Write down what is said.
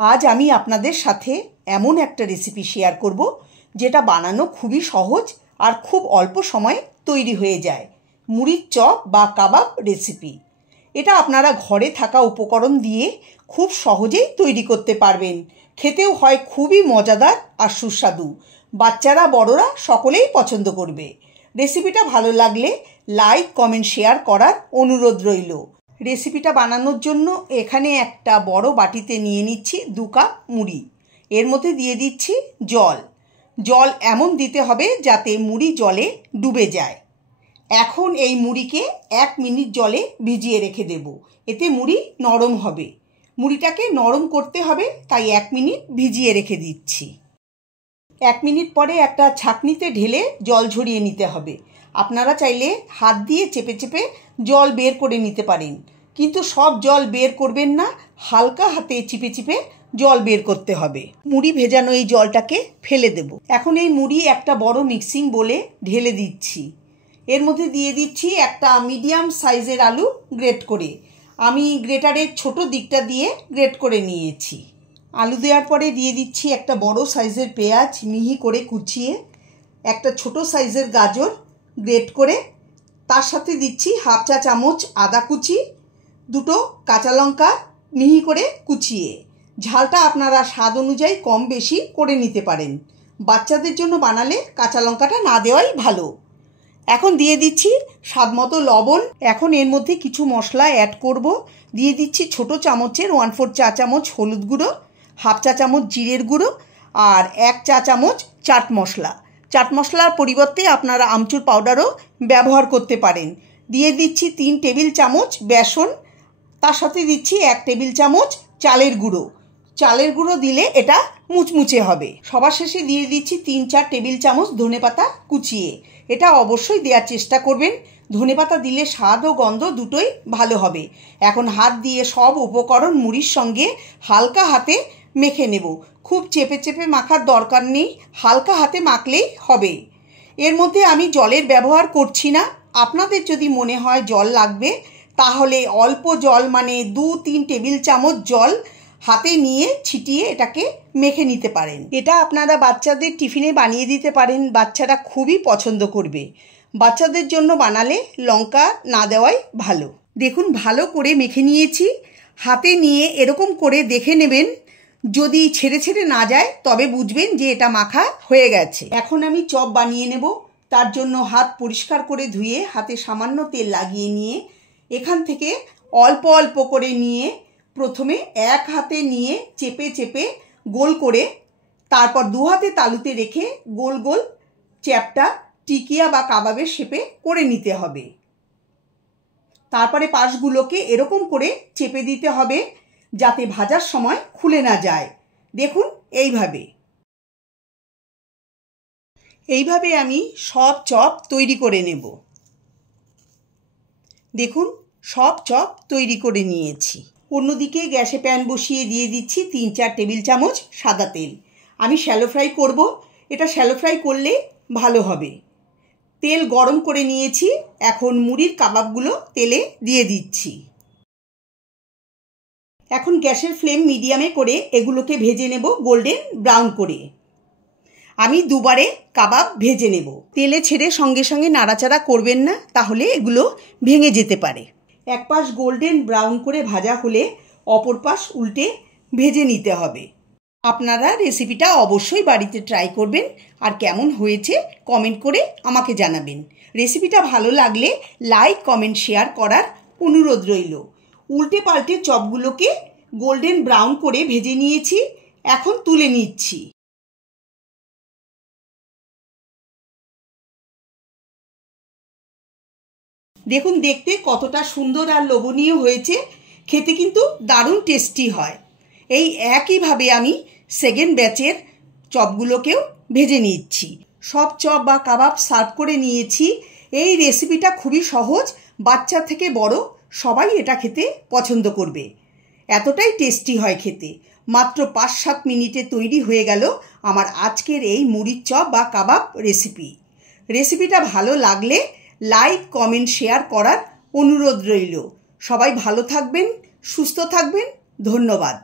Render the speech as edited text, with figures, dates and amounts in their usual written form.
আজ আমি আপনাদের সাথে এমন একটা রেসিপি শেয়ার করব যেটা বানানো খুবই সহজ আর খুব অল্প সময়ে তৈরি হয়ে যায়। মুড়ির চপ বা কাবাব রেসিপি। এটা আপনারা ঘরে থাকা উপকরণ দিয়ে খুব সহজেই তৈরি করতে পারবেন। খেতেও হয় খুবই মজাদার আর সুস্বাদু। বাচ্চারা বড়রা সকলেই পছন্দ করবে। রেসিপিটা ভালো লাগলে লাইক, কমেন্ট, শেয়ার করার অনুরোধ রইল। রেসিপিটা বানানোর জন্য এখানে একটা বড় বাটিতে নিয়ে নিচ্ছি 2 কাপ মুড়ি। এর মধ্যে দিয়ে দিচ্ছি জল। জল এমন দিতে হবে যাতে মুড়ি জলে ডুবে যায়। এখন এই মুড়িকে 1 মিনিট জলে ভিজিয়ে রেখে দেব। এতে মুড়ি নরম হবে। মুড়িটাকে নরম করতে হবে, তাই 1 মিনিট ভিজিয়ে রেখে দিচ্ছি। 1 মিনিট পরে একটা ছাঁকনিতে ঢেলে জল ঝরিয়ে নিতে হবে। আপনারা চাইলে হাত দিয়ে চেপে চেপে জল বের করে নিতে পারেন, কিন্তু সব জল বের করবেন না, হালকা হাতে চিপে চিপে জল বের করতে হবে। মুড়ি ভেজানো এই জলটাকে ফেলে দেব। এখন এই মুড়ি একটা বড় মিক্সিং বোলে ঢেলে দিচ্ছি। এর মধ্যে দিয়ে দিচ্ছি একটা মিডিয়াম সাইজের আলু গ্রেট করে। আমি গ্রেটারের ছোট দিকটা দিয়ে গ্রেট করে নিয়েছি। আলু দেওয়ার পরে দিয়ে দিচ্ছি একটা বড় সাইজের পেঁয়াজ মিহি করে কুচিয়ে, একটা ছোট সাইজের গাজর গ্রেট করে, তার সাথে দিচ্ছি 1/2 চা চামচ আদা কুচি, 2টো কাঁচা লঙ্কা মিহি করে কুচিয়ে। ঝালটা আপনারা স্বাদ অনুযায়ী কম বেশি করে নিতে পারেন। বাচ্চাদের জন্য বানালে কাঁচা লঙ্কাটা না দেওয়াই ভালো। এখন দিয়ে দিচ্ছি স্বাদমতো লবণ। এখন এর মধ্যে কিছু মশলা অ্যাড করব। দিয়ে দিচ্ছি ছোট চামচের 1/4 চা চামচ হলুদ গুঁড়ো, 1/2 চা চামচ জিরের গুঁড়ো আর 1 চা চামচ চাট মশলা। চাট মশলার পরিবর্তে আপনারা আমচুর পাউডারও ব্যবহার করতে পারেন। দিয়ে দিচ্ছি 3 টেবিল চামচ বেসন, তার সাথে দিচ্ছি 1 টেবিল চামচ চালের গুঁড়ো। চালের গুঁড়ো দিলে এটা মুচমুচে হবে। সবার শেষে দিয়ে দিচ্ছি 3-4 টেবিল চামচ ধনেপাতা কুচিয়ে। এটা অবশ্যই দেওয়ার চেষ্টা করবেন। ধনেপাতা দিলে স্বাদ ও গন্ধ দুটোই ভালো হবে। এখন হাত দিয়ে সব উপকরণ মুড়ির সঙ্গে হালকা হাতে মেখে নেব। খুব চেপে চেপে মাখার দরকার নেই, হালকা হাতে মাখলেই হবে। এর মধ্যে আমি জলের ব্যবহার করছি না। আপনাদের যদি মনে হয় জল লাগবে, তাহলে অল্প জল মানে 2-3 টেবিল চামচ জল হাতে নিয়ে ছিটিয়ে এটাকে মেখে নিতে পারেন। এটা আপনারা বাচ্চাদের টিফিনে বানিয়ে দিতে পারেন। বাচ্চারা খুবই পছন্দ করবে। বাচ্চাদের জন্য বানালে লঙ্কা না দেওয়াই ভালো। দেখুন, ভালো করে মেখে নিয়েছি। হাতে নিয়ে এরকম করে দেখে নেবেন। যদি ছেড়ে ছেড়ে না যায় তবে বুঝবেন যে এটা মাখা হয়ে গেছে। এখন আমি চপ বানিয়ে নেব। তার জন্য হাত পরিষ্কার করে ধুয়ে হাতে সামান্য তেল লাগিয়ে নিয়ে এখান থেকে অল্প অল্প করে নিয়ে প্রথমে এক হাতে নিয়ে চেপে চেপে গোল করে, তারপর 2 হাতে তালুতে রেখে গোল গোল চ্যাপটা টিকিয়া বা কাবাবের শেপে করে নিতে হবে। তারপরে পাশগুলোকে এরকম করে চেপে দিতে হবে যাতে ভাজার সময় খুলে না যায়। দেখুন, এইভাবে আমি সব চপ তৈরি করে নেব। দেখুন, সব চপ তৈরি করে নিয়েছি। অন্যদিকে গ্যাসে প্যান বসিয়ে দিয়ে দিচ্ছি 3-4 টেবিল চামচ সাদা তেল। আমি শ্যালো ফ্রাই করব। এটা শ্যালো ফ্রাই করলে ভালো হবে। তেল গরম করে নিয়েছি। এখন মুড়ির কাবাবগুলো তেলে দিয়ে দিচ্ছি। এখন গ্যাসের ফ্লেম মিডিয়ামে করে এগুলোকে ভেজে নেব গোল্ডেন ব্রাউন করে। আমি 2 বারে কাবাব ভেজে নেব। তেলে ছেড়ে সঙ্গে সঙ্গে নাড়াচাড়া করবেন না, তাহলে এগুলো ভেঙে যেতে পারে। এক পাশ গোল্ডেন ব্রাউন করে ভাজা হলে অপর পাশ উল্টে ভেজে নিতে হবে। আপনারা রেসিপিটা অবশ্যই বাড়িতে ট্রাই করবেন আর কেমন হয়েছে কমেন্ট করে আমাকে জানাবেন। রেসিপিটা ভালো লাগলে লাইক, কমেন্ট, শেয়ার করার অনুরোধ রইল। উল্টে পাল্টে চপগুলোকে গোল্ডেন ব্রাউন করে ভেজে নিয়েছি। এখন তুলে নিচ্ছি। দেখুন, দেখতে কতটা সুন্দর আর লোভনীয় হয়েছে। খেতে কিন্তু দারুণ টেস্টি হয়। এই একইভাবে আমি সেকেন্ড ব্যাচের চপগুলোকেও ভেজে নিচ্ছি। সব চপ বা কাবাব সার্ভ করে নিয়েছি। এই রেসিপিটা খুবই সহজ। বাচ্চা থেকে বড় সবাই এটা খেতে পছন্দ করবে। এতটাই টেস্টি হয় খেতে। মাত্র 5-7 মিনিটে তৈরি হয়ে গেল আমার আজকের এই মুড়ির চপ বা কাবাব রেসিপি। রেসিপিটা ভালো লাগলে লাইক, কমেন্ট, শেয়ার করার অনুরোধ রইল। সবাই ভালো থাকবেন, সুস্থ থাকবেন। ধন্যবাদ।